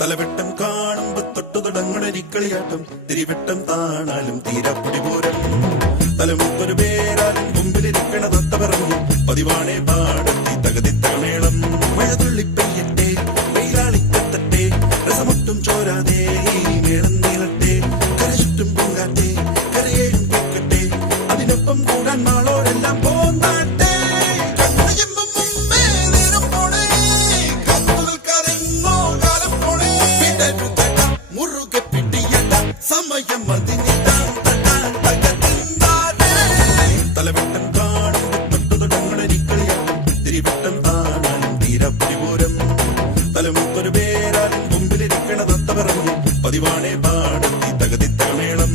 തലവെട്ടം കാണുമ്പോ തൊട്ടു തുടങ്ങണരിക്കളിയാട്ടം തിരിവെട്ടം താണാലും തീരാപ്പൊടി പൂരം തലമുത്തൊരു പേരാലും മുമ്പിലിരിക്കണ തത്ത പറഞ്ഞു പതിവാണേ പാടത്തി തകതിത്തകമേളം മഴ തുള്ളിപ്പെയ്യട്ടെ വെയിലാളിക്കത്തട്ടെ രസമൊട്ടും ചോരാതെ ഈ മേളം നീളട്ടെ കരചുറ്റും പൂങ്കാറ്റെ കരയേഴും കേൾക്കട്ടെ അതിനൊപ്പം കൂടാൻ നാളോരെല്ലാം പോന്നാട്ടെ സമയം തലവെട്ടം കാണുമ്പോ തൊട്ടു തുടങ്ങണരിക്കളിയാട്ടം തിരിവെട്ടം താണാലും തീരാപ്പൊടി പൂരം തലമുത്തൊരു പേരാലും മുമ്പിലിരിക്കണ തത്ത പറഞ്ഞു പതിവാണേ പാടത്തി തകതിത്തകമേളം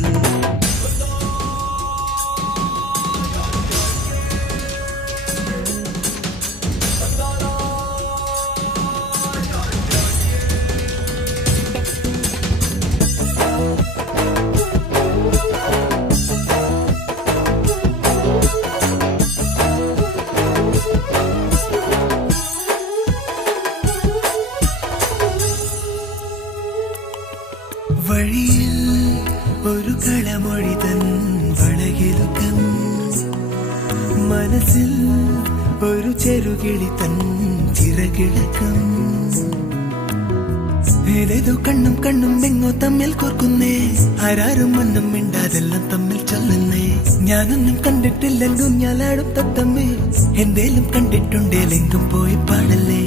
വഴിയിൽ ഒരു കളമൊഴി തൻ വളകിലുക്കം മനസ്സിൽ ഒരു ചെറുകിളി തൻ ചിറകിളക്കം ഏതേതോ കണ്ണും കണ്ണും എങ്ങോ തമ്മിൽ കോർക്കുന്നേ ആരാരും മണ്ണും മിണ്ടാതെല്ലാം തമ്മിൽ ചൊല്ലുന്നേ ഞാനൊന്നും കണ്ടിട്ടില്ലെങ്കും ഞാലാടും തത്തമ്മേ എന്തേലും കണ്ടിട്ടുണ്ടേലെങ്കും പോയി പാടല്ലേ